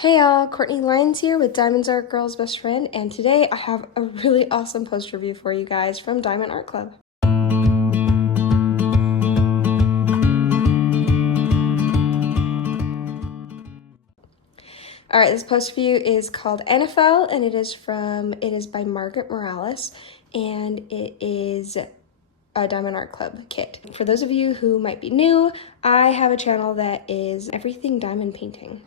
Hey y'all, CourtneyLyons here with Diamonds Are a Girl's Best Friend, and today I have a really awesome post review for you guys from Diamond Art Club. Alright, this post review is called Ainefel, and it is by Margaret Morales, and it is a Diamond Art Club kit. For those of you who might be new, I have a channel that is everything diamond painting.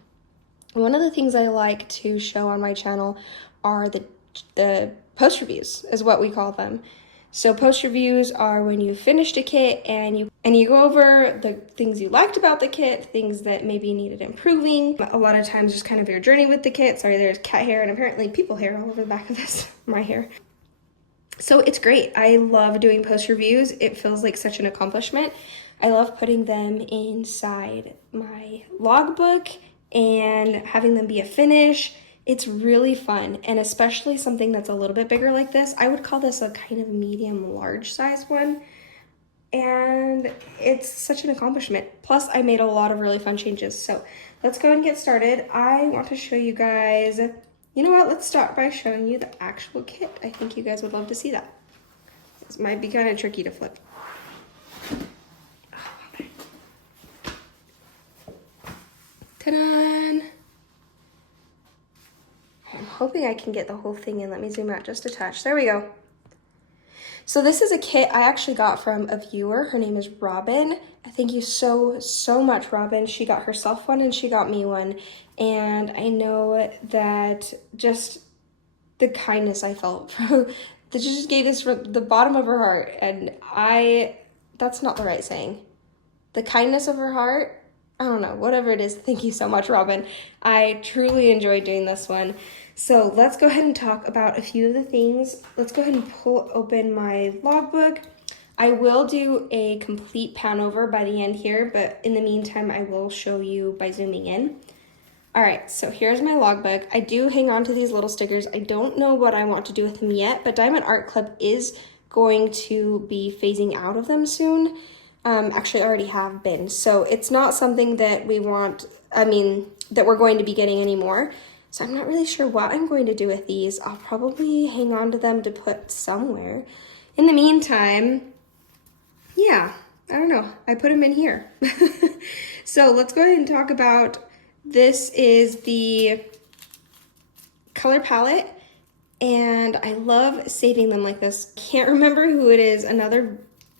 One of the things I like to show on my channel are the post reviews, is what we call them. So post reviews are when you finished a kit and you go over the things you liked about the kit, things that maybe needed improving. A lot of times just kind of your journey with the kit. Sorry, there's cat hair and apparently people hair all over the back of this, my hair. So it's great. I love doing post reviews. It feels like such an accomplishment. I love putting them inside my logbook and having them be a finish. It's really fun, and especially something that's a little bit bigger like this. I would call this a kind of medium large size one, and it's such an accomplishment. Plus I made a lot of really fun changes. So let's go and get started. I want to show you guys, you know what, let's start by showing you the actual kit. I think you guys would love to see that. This might be kind of tricky to flip. Ta-da! I'm hoping I can get the whole thing in. Let me zoom out just a touch. There we go. So this is a kit I actually got from a viewer. Her name is Robin. Thank you so much, Robin. She got herself one and she got me one. And I know that just the kindness I felt from that she just gave this from the bottom of her heart. And that's not the right saying. The kindness of her heart, I don't know, whatever it is. Thank you so much, Robin. I truly enjoyed doing this one. So let's go ahead and talk about a few of the things. Let's go ahead and pull open my logbook. I will do a complete pan over by the end here, but in the meantime, I will show you by zooming in. All right, so here's my logbook. I do hang on to these little stickers. I don't know what I want to do with them yet, but Diamond Art Club is going to be phasing out of them soon. Actually already have been. So it's not something that that we're going to be getting anymore. So I'm not really sure what I'm going to do with these. I'll probably hang on to them to put somewhere. In the meantime, yeah, I don't know. I put them in here. So let's go ahead and talk about, this is the color palette. And I love saving them like this. Can't remember who it is, another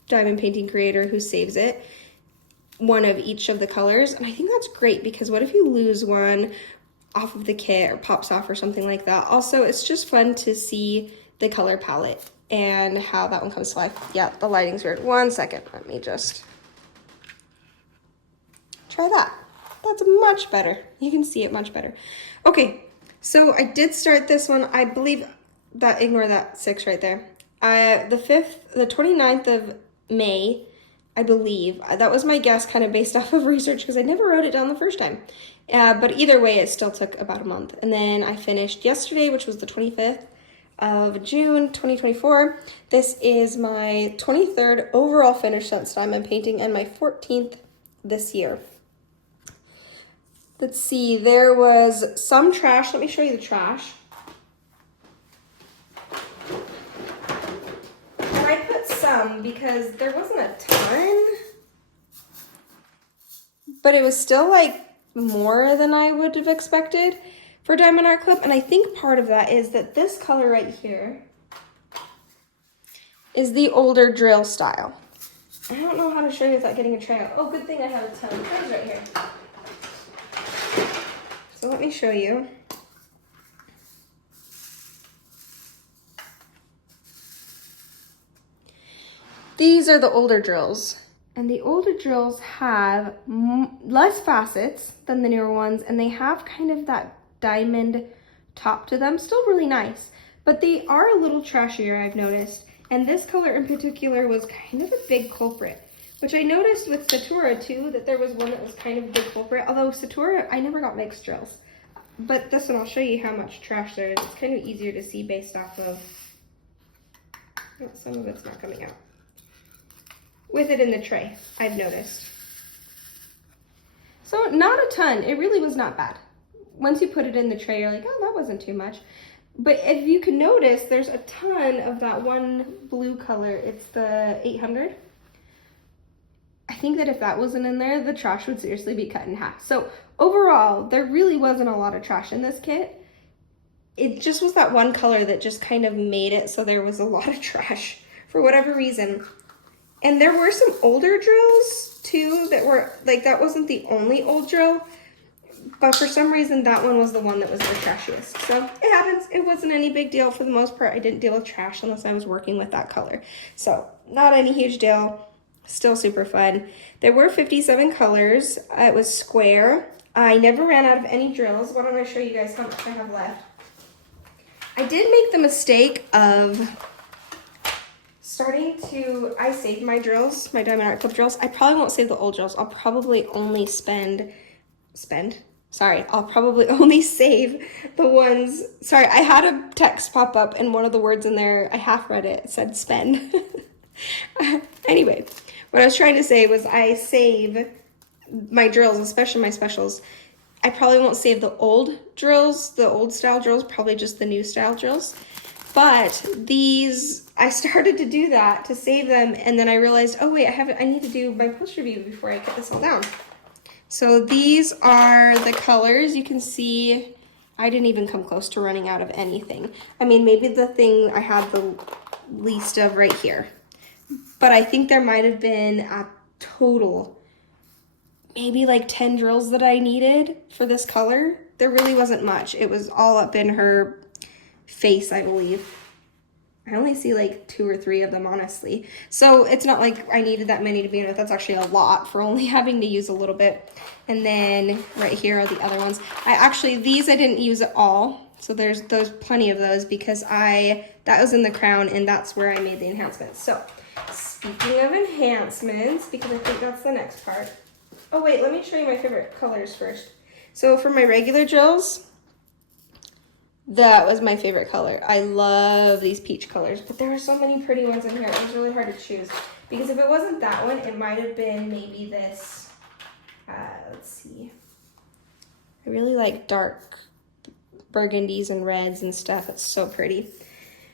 diamond painting creator who saves it, one of each of the colors. And I think that's great because what if you lose one off of the kit or pops off or something like that? Also, it's just fun to see the color palette and how that one comes to life. Yeah, the lighting's weird. 1 second, let me just try that. That's much better. You can see it much better. Okay, so I did start this one. I believe that, ignore that 6 right there. The 29th of May, I believe. That was my guess, kind of based off of research because I never wrote it down the first time. But either way, it still took about a month. And then I finished yesterday, which was the 25th of June, 2024. This is my 23rd overall finish since diamond painting and my 14th this year. Let's see, there was some trash. Let me show you the trash. Because there wasn't a ton, but it was still like more than I would have expected for Diamond Art Club. And I think part of that is that this color right here is the older drill style. I don't know how to show you without getting a tray out. Oh, good thing I have a ton of trays right here. So let me show you. These are the older drills, and the older drills have less facets than the newer ones, and they have kind of that diamond top to them. Still really nice, but they are a little trashier, I've noticed. And this color in particular was kind of a big culprit, which I noticed with Satura too, that there was one that was kind of a big culprit. Although Satura, I never got mixed drills. But this one, I'll show you how much trash there is. It's kind of easier to see based off of, oh, some of it's not coming out. With it in the tray, I've noticed. So not a ton. It really was not bad. once you put it in the tray, you're like, oh, that wasn't too much. But if you can notice, there's a ton of that one blue color. It's the 800. I think that if that wasn't in there, the trash would seriously be cut in half. So overall, there really wasn't a lot of trash in this kit. It just was that one color that just kind of made it so there was a lot of trash for whatever reason. And there were some older drills too that were, like, that wasn't the only old drill, but for some reason that one was the one that was the trashiest. So it happens. It wasn't any big deal for the most part. I didn't deal with trash unless I was working with that color. So not any huge deal. Still super fun. There were 57 colors. It was square. I never ran out of any drills. Why don't I show you guys how much I have left? I did make the mistake of starting to, I saved my drills, my Diamond Art Club drills. I probably won't save the old drills. I'll probably only I'll probably only save the ones, sorry, I had a text pop up and one of the words in there, I half read it, it said spend. Anyway, what I was trying to say was I save my drills, especially my specials. I probably won't save the old drills, the old style drills, probably just the new style drills. But these, I started to do that to save them, and then I realized, oh wait, I need to do my post review before I cut this all down. So these are the colors. You can see I didn't even come close to running out of anything. I mean, maybe the thing I had the least of right here. But I think there might have been a total, maybe like 10 drills that I needed for this color. There really wasn't much. It was all up in her face, I believe. I only see like 2 or 3 of them, honestly. So it's not like I needed that many to begin with. That's actually a lot for only having to use a little bit. And then right here are the other ones. These I didn't use at all. So there's plenty of those because that was in the crown and that's where I made the enhancements. So speaking of enhancements, because I think that's the next part. Oh wait, let me show you my favorite colors first. So for my regular drills, that was my favorite color. I love these peach colors, but there are so many pretty ones in here. It was really hard to choose because if it wasn't that one, it might have been maybe this, let's see. I really like dark burgundies and reds and stuff. It's so pretty.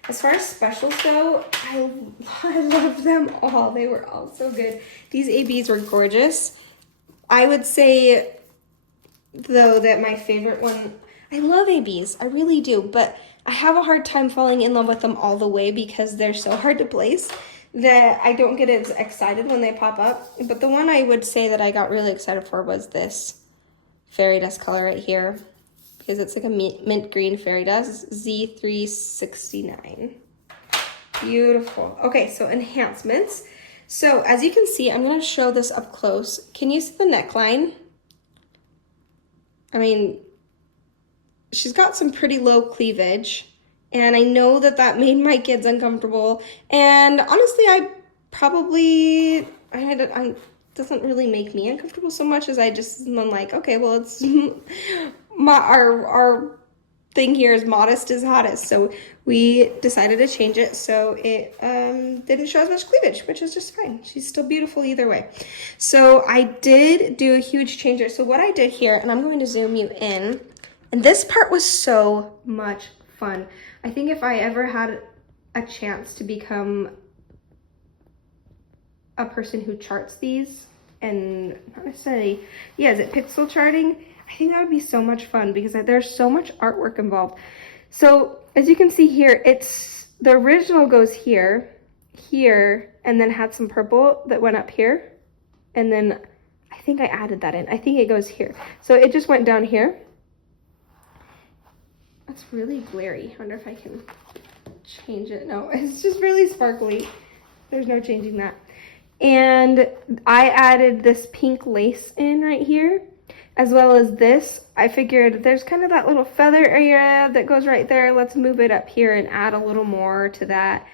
As far as specials go, I love them all. They were all so good. These ABs were gorgeous. I would say, though, that my favorite one, I love ABs, I really do, but I have a hard time falling in love with them all the way because they're so hard to place that I don't get as excited when they pop up. But the one I would say that I got really excited for was this fairy dust color right here, because it's like a mint green fairy dust, Z369. Beautiful. Okay, so enhancements. So as you can see, I'm gonna show this up close. Can you see the neckline? I mean, she's got some pretty low cleavage, and I know that that made my kids uncomfortable. And honestly, it doesn't really make me uncomfortable so much as I'm like, okay, well, it's our thing here is modest is hottest, so we decided to change it so it didn't show as much cleavage, which is just fine. She's still beautiful either way. So I did do a huge change. So what I did here, and I'm going to zoom you in, and this part was so much fun. I think if I ever had a chance to become a person who charts these, and not necessarily, yeah, is it pixel charting? I think that would be so much fun because there's so much artwork involved. So as you can see here, the original goes here, and then had some purple that went up here. And then I think I added that in. I think it goes here. So it just went down here. That's really glary. I wonder if I can change it. No, it's just really sparkly. There's no changing that. And I added this pink lace in right here, as well as this. I figured there's kind of that little feather area that goes right there. Let's move it up here and add a little more to that.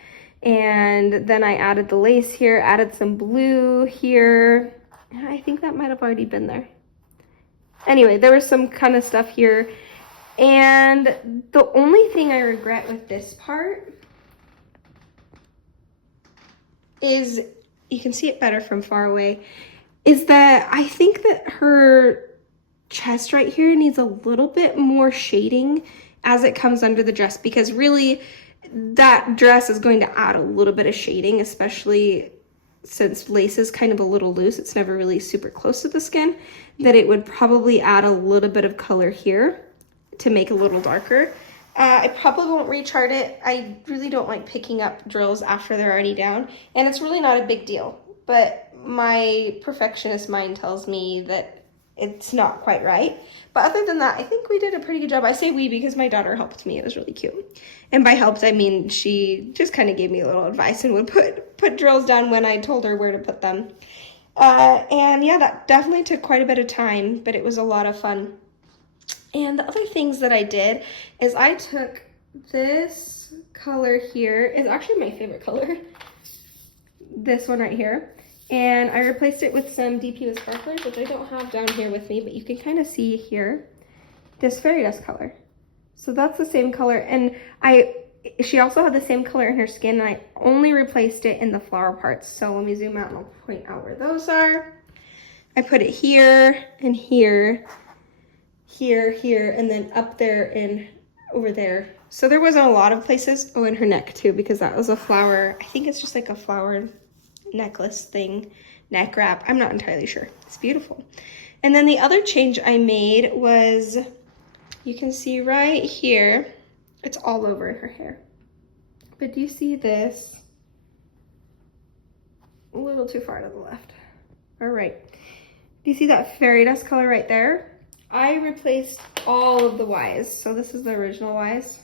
And then I added the lace here, added some blue here. And I think that might have already been there. Anyway, there was some kind of stuff here. And the only thing I regret with this part is, you can see it better from far away, is that I think that her chest right here needs a little bit more shading as it comes under the dress, because really that dress is going to add a little bit of shading, especially since lace is kind of a little loose, it's never really super close to the skin, that it would probably add a little bit of color here to make it a little darker. I probably won't rechart it. I really don't like picking up drills after they're already down, and it's really not a big deal, but my perfectionist mind tells me that it's not quite right. But other than that, I think we did a pretty good job. I say we because my daughter helped me. It was really cute. And by helped, I mean she just kind of gave me a little advice and would put drills down when I told her where to put them. And yeah, that definitely took quite a bit of time, but it was a lot of fun. And the other things that I did is I took this color here. It's actually my favorite color. This one right here. And I replaced it with some DP with sparklers, which I don't have down here with me, but you can kind of see here, this fairy dust color. So that's the same color. And she also had the same color in her skin, and I only replaced it in the flower parts. So let me zoom out and I'll point out where those are. I put it here and here, here, here, and then up there and over there. So there wasn't a lot of places. Oh, in her neck too, because that was a flower. I think it's just like a flower necklace thing, neck wrap. I'm not entirely sure. It's beautiful. And then the other change I made was, you can see right here, it's all over in her hair. But do you see this? A little too far to the left. All right. Do you see that fairy dust color right there? I replaced all of the Ys. So this is the original Ys.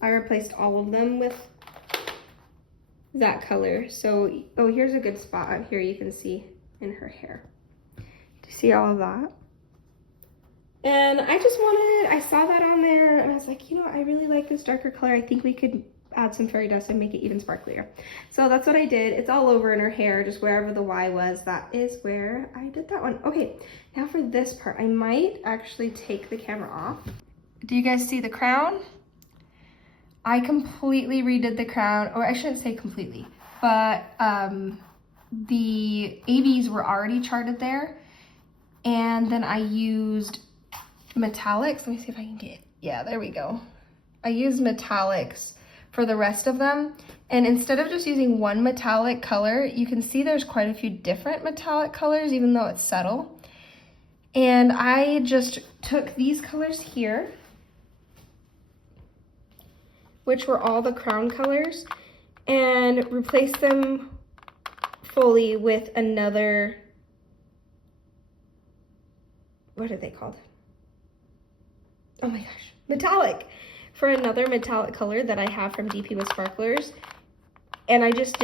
I replaced all of them with that color. So, oh, here's a good spot out here you can see in her hair. Do you see all of that? And I saw that on there and I was like, you know, I really like this darker color. I think we could add some fairy dust and make it even sparklier. So that's what I did. It's all over in her hair, just wherever the Y was, that is where I did that one. Okay, now for this part, I might actually take the camera off. Do you guys see the crown? I completely redid the crown, or I shouldn't say completely, but the ABs were already charted there. And then I used metallics. Let me see if I can get, yeah, there we go. I used metallics for the rest of them. And instead of just using one metallic color, you can see there's quite a few different metallic colors, even though it's subtle. And I just took these colors here, which were all the crown colors, and replaced them fully with another, what are they called? Oh my gosh, metallic, for another metallic color that I have from DP with Sparklers. And I just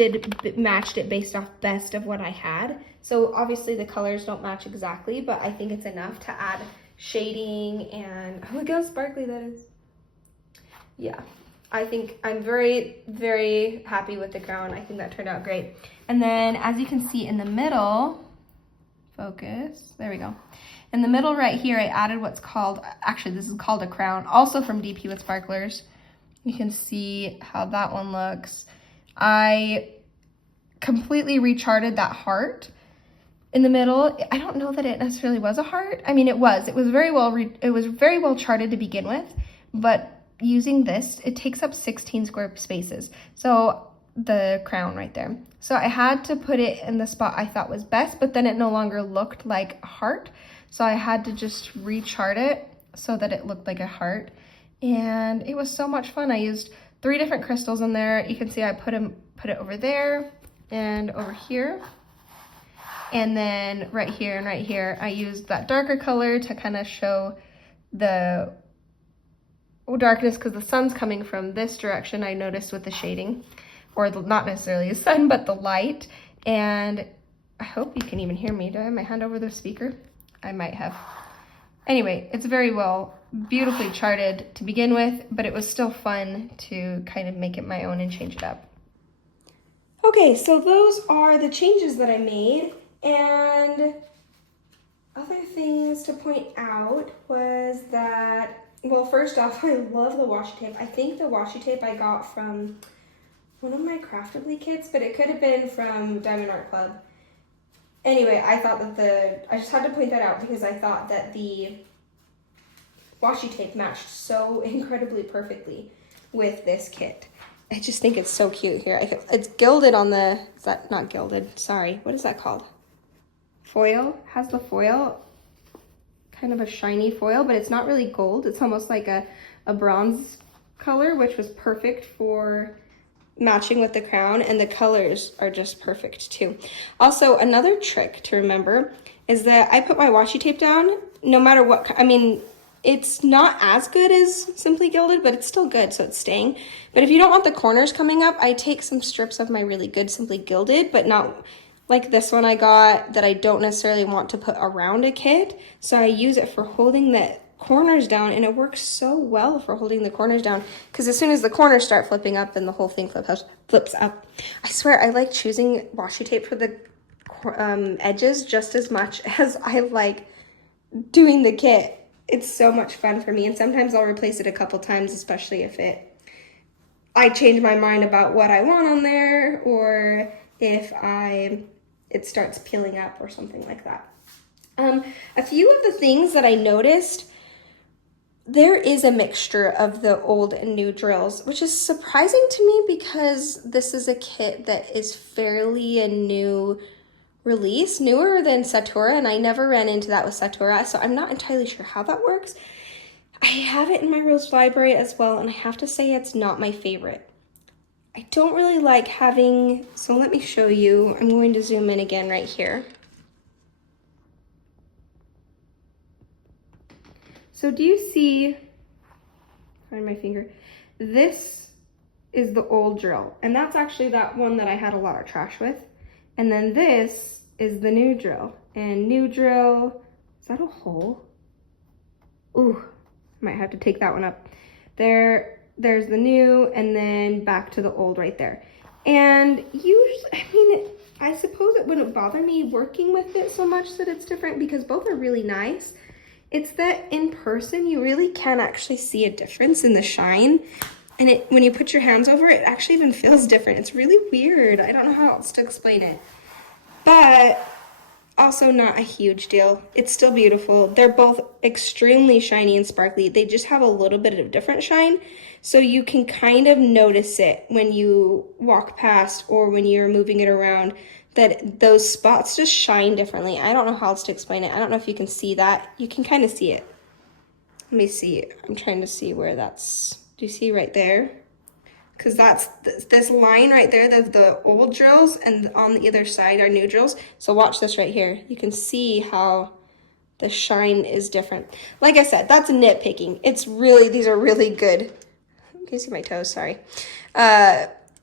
matched it based off best of what I had. So obviously the colors don't match exactly, but I think it's enough to add shading and, oh, look how sparkly that is. Yeah, I think I'm very, very happy with the crown. I think that turned out great. And then as you can see in the middle, focus, there we go. In the middle right here, I added what's called, actually this is called a crown, also from DP with Sparklers. You can see how that one looks. I completely recharted that heart in the middle. I don't know that it necessarily was a heart. I mean, it was very well charted to begin with, but using this, it takes up 16 square spaces. So the crown right there. So I had to put it in the spot I thought was best, but then it no longer looked like a heart. So I had to just rechart it so that it looked like a heart. And it was so much fun. I used 3 different crystals in there. You can see I put it over there and over here. And then right here and right here, I used that darker color to kind of show the darkness because the sun's coming from this direction, I noticed with the shading, or not necessarily the sun, but the light. And I hope you can even hear me. Do I have my hand over the speaker? I might have. Anyway, it's very well, beautifully charted to begin with, but it was still fun to kind of make it my own and change it up. Okay, so those are the changes that I made, and other things to point out was that, well, first off, I love the washi tape. I think the washi tape I got from one of my Craftedly kits, but it could have been from Diamond Art Club. Anyway, I thought that I just had to point that out because I thought that the washi tape matched so incredibly perfectly with this kit. I just think it's so cute here. It's gilded on the, is that not gilded? Sorry, what is that called? Foil, has the foil, kind of a shiny foil, but it's not really gold. It's almost like a bronze color, which was perfect for matching with the crown, and the colors are just perfect too. Also, another trick to remember is that I put my washi tape down no matter what, I mean, it's not as good as Simply Gilded, but it's still good, so it's staying. But if you don't want the corners coming up, I take some strips of my really good Simply Gilded, but not like this one I got that I don't necessarily want to put around a kit. So I use it for holding the corners down, and it works so well for holding the corners down because as soon as the corners start flipping up, then the whole thing flips up. I swear I like choosing washi tape for the edges just as much as I like doing the kit. It's so much fun for me, and sometimes I'll replace it a couple times, especially if I change my mind about what I want on there, or if it starts peeling up or something like that. A few of the things that I noticed, there is a mixture of the old and new drills, which is surprising to me because this is a kit that is fairly a new release, newer than Satura, and I never ran into that with Satura, so I'm not entirely sure how that works. I have it in my Rose library as well, and I have to say it's not my favorite. I don't really like having, so let me show you. I'm going to zoom in again right here. So do you see, find my finger, this is the old drill, and that's actually that one that I had a lot of trash with. And then this is the new drill, and new drill, is that a hole? Ooh, might have to take that one up. There's the new, and then back to the old right there. And usually, I mean, I suppose it wouldn't bother me working with it so much that it's different because both are really nice. It's that in person, you really can actually see a difference in the shine. And when you put your hands over it, it actually even feels different. It's really weird. I don't know how else to explain it. But also not a huge deal. It's still beautiful. They're both extremely shiny and sparkly. They just have a little bit of different shine. So you can kind of notice it when you walk past or when you're moving it around, that those spots just shine differently. I don't know how else to explain it. I don't know if you can see that. You can kind of see it. Let me see. I'm trying to see where that's, do you see right there? Because that's this line right there, that's the old drills, and on the other side are new drills. So watch this right here. You can see how the shine is different. Like I said, that's nitpicking. It's really, these are really good. You can see my toes, sorry.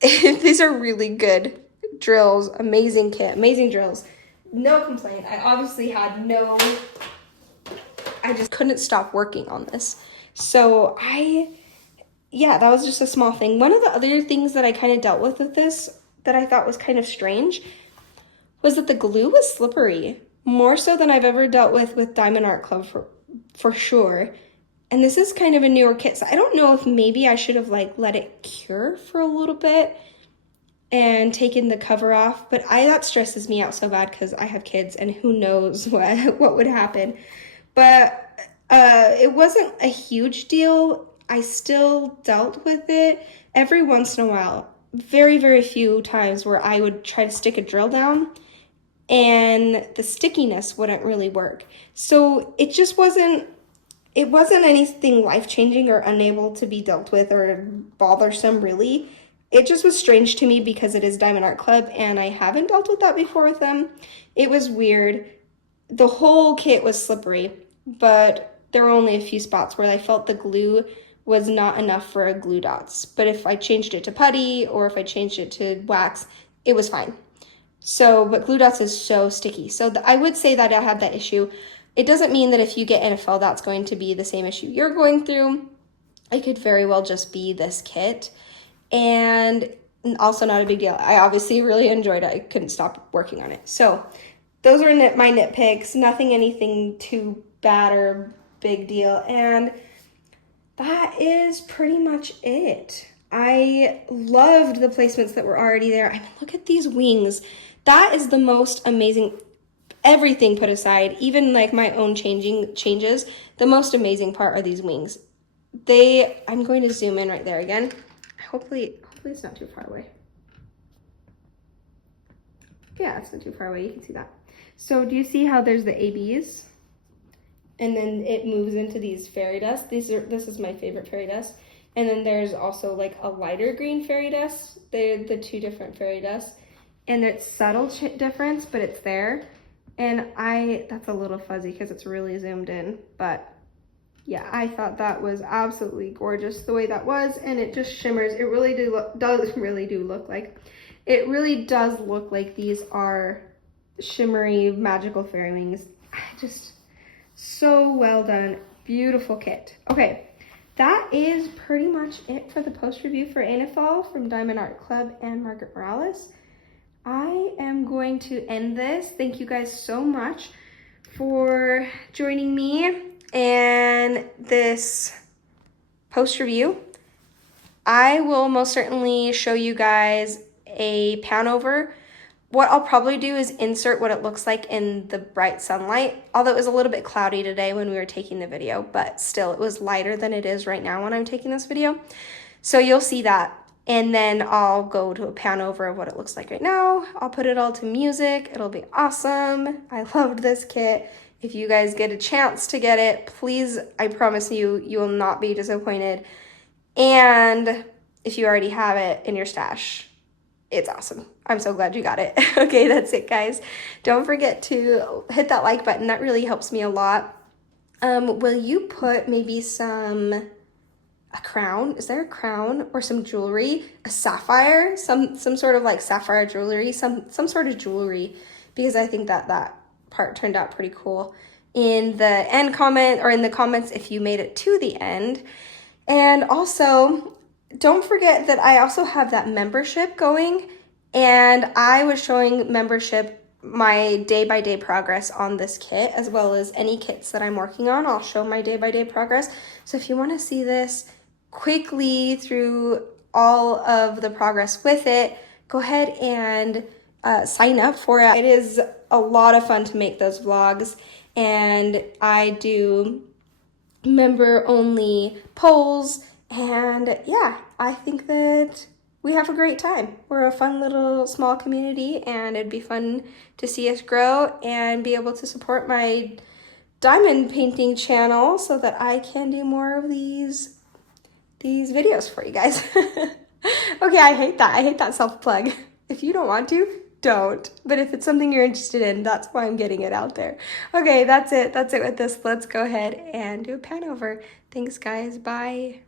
These are really good drills, amazing kit, amazing drills. No complaint. I obviously had I just couldn't stop working on this. So yeah, that was just a small thing. One of the other things that I kind of dealt with this that I thought was kind of strange was that the glue was slippery, more so than I've ever dealt with Diamond Art Club for sure. And this is kind of a newer kit, so I don't know if maybe I should have like let it cure for a little bit and taken the cover off, but that stresses me out so bad because I have kids and who knows what would happen. But it wasn't a huge deal. I still dealt with it every once in a while. Very, very few times where I would try to stick a drill down and the stickiness wouldn't really work. So it just wasn't anything life-changing or unable to be dealt with or bothersome really. It just was strange to me because it is Diamond Art Club and I haven't dealt with that before with them. It was weird. The whole kit was slippery, but there were only a few spots where I felt the glue was not enough for a glue dots. But if I changed it to putty or if I changed it to wax, it was fine. So, but glue dots is so sticky. So I would say that I had that issue. It doesn't mean that if you get Ainefel, that's going to be the same issue you're going through. It could very well just be this kit. And also not a big deal. I obviously really enjoyed it. I couldn't stop working on it. So those are my nitpicks. Anything too bad or big deal. And that is pretty much it. I loved the placements that were already there. I mean, look at these wings. That is the most amazing. everything put aside, even like my own changes, the most amazing part are these wings. I'm going to zoom in right there again. Hopefully it's not too far away. Yeah, it's not too far away. You can see that. So do you see how there's the ABs? And then it moves into these fairy dust. This is my favorite fairy dust. And then there's also like a lighter green fairy dust. They're the two different fairy dusts. And it's subtle difference, but it's there. And that's a little fuzzy because it's really zoomed in. But yeah, I thought that was absolutely gorgeous the way that was. And it just shimmers. It really does look like these are shimmery magical fairy wings. So well done. Beautiful kit. Okay, that is pretty much it for the post review for Ainefel from Diamond Art Club and Margaret Morales. I am going to end this. Thank you guys so much for joining me and this post review. I will most certainly show you guys a pan over. What I'll probably do is insert what it looks like in the bright sunlight, although it was a little bit cloudy today when we were taking the video, but still it was lighter than it is right now when I'm taking this video. So you'll see that. And then I'll go to a pan over of what it looks like right now. I'll put it all to music. It'll be awesome. I loved this kit. If you guys get a chance to get it, please, I promise you, you will not be disappointed. And if you already have it in your stash, it's awesome. I'm so glad you got it. Okay, that's it, guys. Don't forget to hit that like button. That really helps me a lot. Will you put maybe a crown? Is there a crown or some jewelry? A sapphire? Some sort of like sapphire jewelry? Some sort of jewelry, because I think that part turned out pretty cool. In the end comment, or in the comments if you made it to the end. And also, don't forget that I also have that membership going, and I was showing membership my day-by-day progress on this kit, as well as any kits that I'm working on. I'll show my day-by-day progress. So if you want to see this quickly through all of the progress with it, go ahead and sign up for it. It is a lot of fun to make those vlogs, and I do member-only polls. And yeah, I think that we have a great time. We're a fun little small community, and it'd be fun to see us grow and be able to support my diamond painting channel so that I can do more of these videos for you guys. Okay, I hate that self-plug. If you don't want to, don't. But if it's something you're interested in, that's why I'm getting it out there. Okay, that's it with this. Let's go ahead and do a pan over. Thanks, guys. Bye.